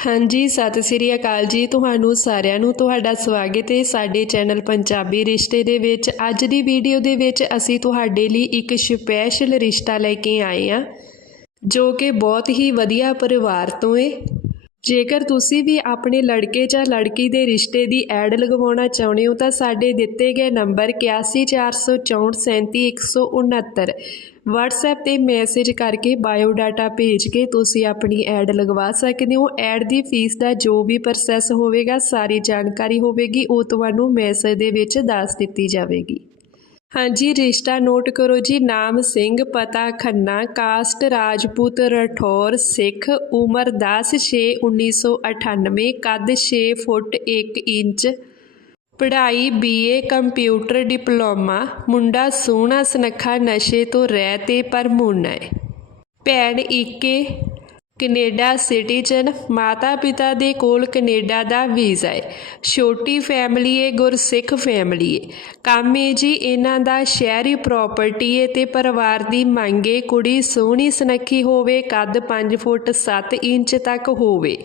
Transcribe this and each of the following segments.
ਹਾਂਜੀ, ਸਤਿ ਸ੍ਰੀ ਅਕਾਲ ਜੀ। ਤੁਹਾਨੂੰ ਸਾਰਿਆਂ ਨੂੰ ਤੁਹਾਡਾ ਸਵਾਗਤ ਹੈ ਸਾਡੇ ਚੈਨਲ ਪੰਜਾਬੀ ਰਿਸ਼ਤੇ ਦੇ ਵਿੱਚ। ਅੱਜ ਦੀ ਵੀਡੀਓ ਦੇ ਵਿੱਚ ਅਸੀਂ ਤੁਹਾਡੇ ਲਈ ਇੱਕ ਸਪੈਸ਼ਲ ਰਿਸ਼ਤਾ ਲੈ ਕੇ ਆਏ ਹਾਂ, ਜੋ ਕਿ ਬਹੁਤ ਹੀ ਵਧੀਆ ਪਰਿਵਾਰ ਤੋਂ ਹੈ। ਜੇਕਰ ਤੁਸੀਂ ਵੀ ਆਪਣੇ ਲੜਕੇ ਜਾਂ ਲੜਕੀ ਦੇ ਰਿਸ਼ਤੇ ਦੀ ਐਡ ਲਗਵਾਉਣਾ ਚਾਹੁੰਦੇ ਹੋ, ਤਾਂ ਸਾਡੇ ਦਿੱਤੇ ਗਏ ਨੰਬਰ 8144437169 WhatsApp ਤੇ ਮੈਸੇਜ ਕਰਕੇ ਬਾਇਓ ਡਾਟਾ ਭੇਜ ਕੇ ਤੁਸੀਂ ਆਪਣੀ ਐਡ ਲਗਵਾ ਸਕਦੇ ਹੋ। ਐਡ ਦੀ ਫੀਸ ਦਾ ਜੋ ਵੀ ਪ੍ਰੋਸੈਸ ਹੋਵੇਗਾ, ਸਾਰੀ ਜਾਣਕਾਰੀ ਹੋਵੇਗੀ, ਉਹ ਤੁਹਾਨੂੰ ਮੈਸੇਜ ਦੇ ਵਿੱਚ ਦੱਸ ਦਿੱਤੀ ਜਾਵੇਗੀ। ਹਾਂਜੀ, ਰਿਸ਼ਤਾ ਨੋਟ ਕਰੋ ਜੀ। ਨਾਮ ਸਿੰਘ, ਪਤਾ ਖੰਨਾ, ਕਾਸਟ ਰਾਜਪੂਤ ਰਠੌਰ, ਸਿੱਖ, ਉਮਰ 10 6 1998 ਕੱਦ 6 ਫੁੱਟ 1 ਇੰਚ, ਪੜ੍ਹਾਈ ਬੀਏ, ਕੰਪਿਊਟਰ ਡਿਪਲੋਮਾ, ਮੁੰਡਾ ਸੋਹਣਾ, ਸੁਨੱਖਾ ਨਸ਼ੇ ਤੋਂ ਰਹਿ ਤੇ ਪਰ ਮੁੰਨਾ ਹੈ। ਭੈਣ ਇੱਕੇ ਕੈਨੇਡਾ ਸਿਟੀਜ਼ਨ ਮਾਤਾ ਪਿਤਾ ਦੇ ਕੋਲ ਕੈਨੇਡਾ ਦਾ ਵੀਜ਼ਾ ਹੈ। ਛੋਟੀ ਫੈਮਿਲੀ ਹੈ ਗੁਰਸਿੱਖ ਫੈਮਿਲੀ ਹੈ ਕੰਮ ਹੈ ਜੀ, ਇਹਨਾਂ ਦਾ ਸ਼ਹਿਰੀ ਪ੍ਰਾਪਰਟੀ ਹੈ ਤੇ ਪਰਿਵਾਰ ਦੀ ਮੰਗ ਹੈ ਕੁੜੀ ਸੋਹਣੀ ਸੁਨੱਖੀ ਹੋਵੇ, ਕੱਦ 5 ਫੁੱਟ 7 ਇੰਚ ਤੱਕ ਹੋਵੇ।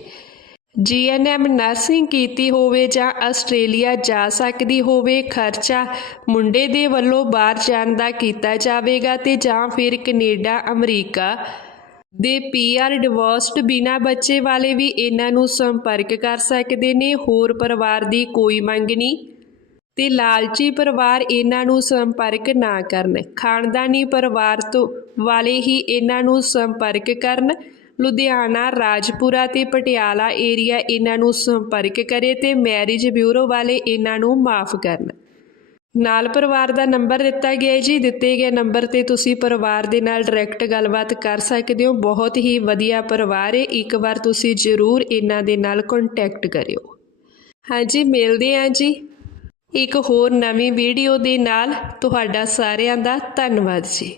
ਜੀਐਨਐਮ ਨਰਸਿੰਗ ਕੀਤੀ ਹੋਵੇ ਜਾਂ ਆਸਟ੍ਰੇਲੀਆ ਜਾ ਸਕਦੀ ਹੋਵੇ, ਖਰਚਾ ਮੁੰਡੇ ਦੇ ਵੱਲੋਂ ਬਾਹਰ ਜਾਣ ਦਾ ਕੀਤਾ ਜਾਵੇਗਾ ਤੇ ਜਾਂ ਫਿਰ ਕੈਨੇਡਾ, ਅਮਰੀਕਾ ਦੇ ਪੀਆਰ ਡਿਵੋਰਸਡ ਬਿਨਾ ਬੱਚੇ ਵਾਲੇ ਵੀ ਇਹਨਾਂ ਨੂੰ ਸੰਪਰਕ ਕਰ ਸਕਦੇ ਨੇ, ਹੋਰ ਪਰਿਵਾਰ ਦੀ ਕੋਈ ਮੰਗ ਨਹੀਂ। ਤੇ ਲਾਲਚੀ ਪਰਿਵਾਰ ਇਹਨਾਂ ਨੂੰ ਸੰਪਰਕ ਨਾ ਕਰਨ, ਖਾਨਦਾਨੀ ਪਰਿਵਾਰ ਤੋਂ ਵਾਲੇ ਹੀ ਇਹਨਾਂ ਨੂੰ ਸੰਪਰਕ ਕਰਨ। ਲੁਧਿਆਣਾ, ਰਾਜਪੁਰਾ ਤੇ ਪਟਿਆਲਾ ਏਰੀਆ ਇਹਨਾਂ ਨੂੰ ਸੰਪਰਕ ਕਰੇ ਤੇ ਮੈਰਿਜ ਬਿਊਰੋ ਵਾਲੇ ਇਹਨਾਂ ਨੂੰ ਮਾਫ ਕਰਨ। ਨਾਲ ਪਰਿਵਾਰ ਦਾ ਨੰਬਰ ਦਿੱਤਾ ਗਿਆ ਹੈ ਜੀ। ਦਿੱਤੇ ਗਏ ਨੰਬਰ ਤੇ ਤੁਸੀਂ ਪਰਿਵਾਰ ਦੇ ਨਾਲ ਡਾਇਰੈਕਟ ਗੱਲਬਾਤ ਕਰ ਸਕਦੇ ਹੋ। ਬਹੁਤ ਹੀ ਵਧੀਆ ਪਰਿਵਾਰ ਹੈ। ਇੱਕ ਵਾਰ ਤੁਸੀਂ ਜ਼ਰੂਰ ਇਹਨਾਂ ਦੇ ਨਾਲ ਕੰਟੈਕਟ ਕਰਿਓ। ਹਾਂਜੀ, ਮਿਲਦੇ ਹਾਂ ਜੀ। ਇੱਕ ਹੋਰ ਨਵੀਂ ਵੀਡੀਓ ਦੇ ਨਾਲ। ਤੁਹਾਡਾ ਸਾਰਿਆਂ ਦਾ ਧੰਨਵਾਦ ਜੀ।